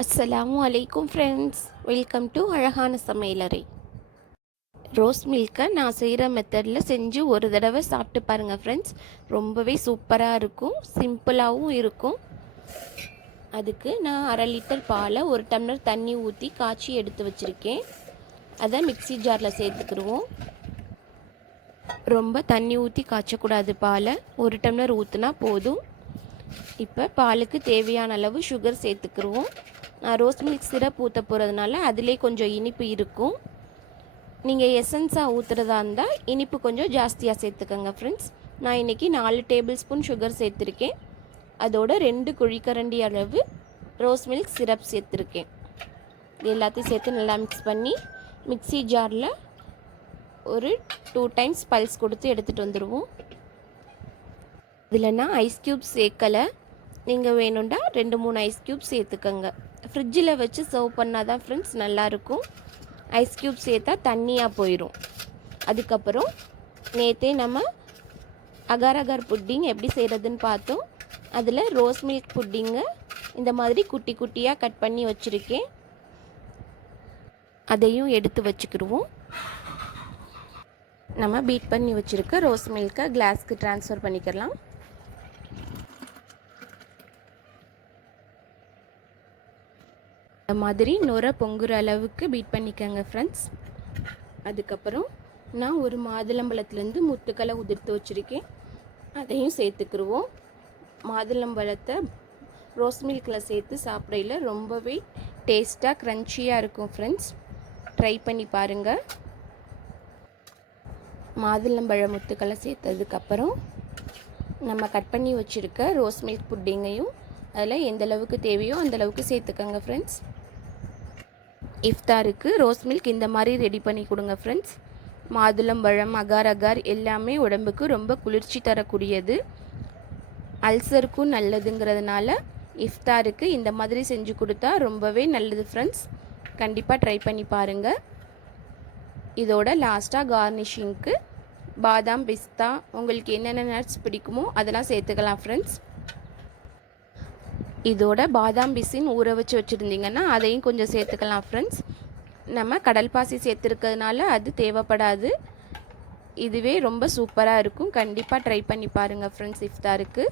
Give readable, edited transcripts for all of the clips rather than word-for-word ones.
அஸ்ஸலாமு அலைக்கும் friends, welcome to அழகான சமையலறை. ரோஸ் மில்கை நான் செய்கிற மெத்தடில் செஞ்சு ஒரு தடவை சாப்பிட்டு பாருங்கள் ஃப்ரெண்ட்ஸ். ரொம்பவே சூப்பராக இருக்கும், சிம்பிளாகவும் இருக்கும். அதுக்கு நான் 1/2 லிட்டர் பாலை 1 டம்ளர் தண்ணி ஊற்றி காய்ச்சி எடுத்து வச்சுருக்கேன். அதை மிக்ஸி ஜாரில் சேர்த்துக்கிடுவோம். ரொம்ப தண்ணி ஊற்றி காய்ச்சக்கூடாது, பாலை 1 டம்ளர் ஊற்றினா போதும். இப்போ பாலுக்கு தேவையான அளவு சுகர் சேர்த்துக்கிடுவோம். நான் ரோஸ் மில்க் சிரப் ஊற்ற போகிறதுனால அதிலே கொஞ்சம் இனிப்பு இருக்கும். நீங்கள் எசன்ஸாக ஊற்றுறதா இருந்தால் இனிப்பு கொஞ்சம் ஜாஸ்தியாக சேர்த்துக்கோங்க ஃப்ரெண்ட்ஸ். நான் இன்றைக்கி 4 டேபிள் ஸ்பூன் சுகர் சேர்த்துருக்கேன். அதோட 2 குழிக்கரண்டி அளவு ரோஸ் மில்க் சிரப் சேர்த்துருக்கேன். இது எல்லாத்தையும் சேர்த்து நல்லா மிக்ஸ் பண்ணி மிக்ஸி ஜாரில் ஒரு 2 டைம்ஸ் பல்ஸ் கொடுத்து எடுத்துகிட்டு வந்துடுவோம். இதில் நான் ஐஸ் க்யூப்ஸ் சேர்க்கலை. நீங்கள் வேணும்டா 2-3 ஐஸ் க்யூப்ஸ் சேர்த்துக்கோங்க. ஃப்ரிட்ஜில் வச்சு சர்வ் பண்ணால் தான் ஃப்ரெண்ட்ஸ் நல்லாயிருக்கும். ஐஸ் க்யூப் சேர்த்தா தண்ணியாக போயிடும். அதுக்கப்புறம் நேற்றே நம்ம அகார் அகார் புட்டிங் எப்படி செய்கிறதுன்னு பார்த்தோம். அதில் ரோஸ் மில்க் புட்டிங்கை இந்த மாதிரி குட்டி குட்டியாக கட் பண்ணி வச்சுருக்கேன். அதையும் எடுத்து வச்சுக்கிடுவோம். நம்ம பீட் பண்ணி வச்சுருக்க ரோஸ் மில்கை கிளாஸ்க்கு ட்ரான்ஸ்ஃபர் பண்ணிக்கலாம். இந்த மாதிரி நுரை பொங்குற அளவுக்கு பீட் பண்ணிக்கோங்க ஃப்ரெண்ட்ஸ். அதுக்கப்புறம் நான் ஒரு மாதுளம்பழத்துலேருந்து முத்துக்களை உதிர்த்து வச்சுருக்கேன். அதையும் சேர்த்துக்கிடுவோம். மாதுளம்பழத்தை ரோஸ் மில்கில் சேர்த்து சாப்பிடையில் ரொம்பவே டேஸ்ட்டாக க்ரன்ச்சியாக இருக்கும் ஃப்ரெண்ட்ஸ். ட்ரை பண்ணி பாருங்கள். மாதுளம்பழ முத்துக்களை சேர்த்ததுக்கப்புறம் நம்ம கட் பண்ணி வச்சுருக்க ரோஸ் மில்க் புட்டிங்கையும் அதில் எந்த அளவுக்கு தேவையோ அந்தளவுக்கு சேர்த்துக்கோங்க ஃப்ரெண்ட்ஸ். இஃப்தாருக்கு ரோஸ் மில்க் இந்த மாதிரி ரெடி பண்ணி கொடுங்க ஃப்ரெண்ட்ஸ். மாதுளம்பழம், அகார் அகார் எல்லாமே உடம்புக்கு ரொம்ப குளிர்ச்சி தரக்கூடியது, அல்சருக்கும் நல்லதுங்கிறதுனால இஃப்தாருக்கு இந்த மாதிரி செஞ்சு கொடுத்தா ரொம்பவே நல்லது ஃப்ரெண்ட்ஸ். கண்டிப்பாக ட்ரை பண்ணி பாருங்கள். இதோட லாஸ்ட்டாக கார்னிஷிங்க்கு பாதாம், பிஸ்தா, உங்களுக்கு என்னென்ன நட்ஸ் பிடிக்குமோ அதெல்லாம் சேர்த்துக்கலாம் ஃப்ரெண்ட்ஸ். இதோட பாதாம் பிசின் ஊற வச்சு வச்சுருந்தீங்கன்னா அதையும் கொஞ்சம் சேர்த்துக்கலாம் ஃப்ரெண்ட்ஸ். நம்ம கடல் பாசி சேர்த்துருக்கிறதுனால அது தேவைப்படாது. இதுவே ரொம்ப சூப்பராக இருக்கும். கண்டிப்பாக ட்ரை பண்ணி பாருங்கள் ஃப்ரெண்ட்ஸ் இஃப்தாருக்கு.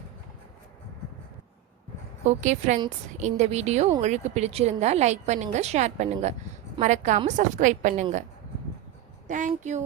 ஓகே ஃப்ரெண்ட்ஸ், இந்த வீடியோ உங்களுக்கு பிடிச்சிருந்தா லைக் பண்ணுங்கள், ஷேர் பண்ணுங்கள், மறக்காமல் சப்ஸ்கிரைப் பண்ணுங்கள். தேங்க்யூ.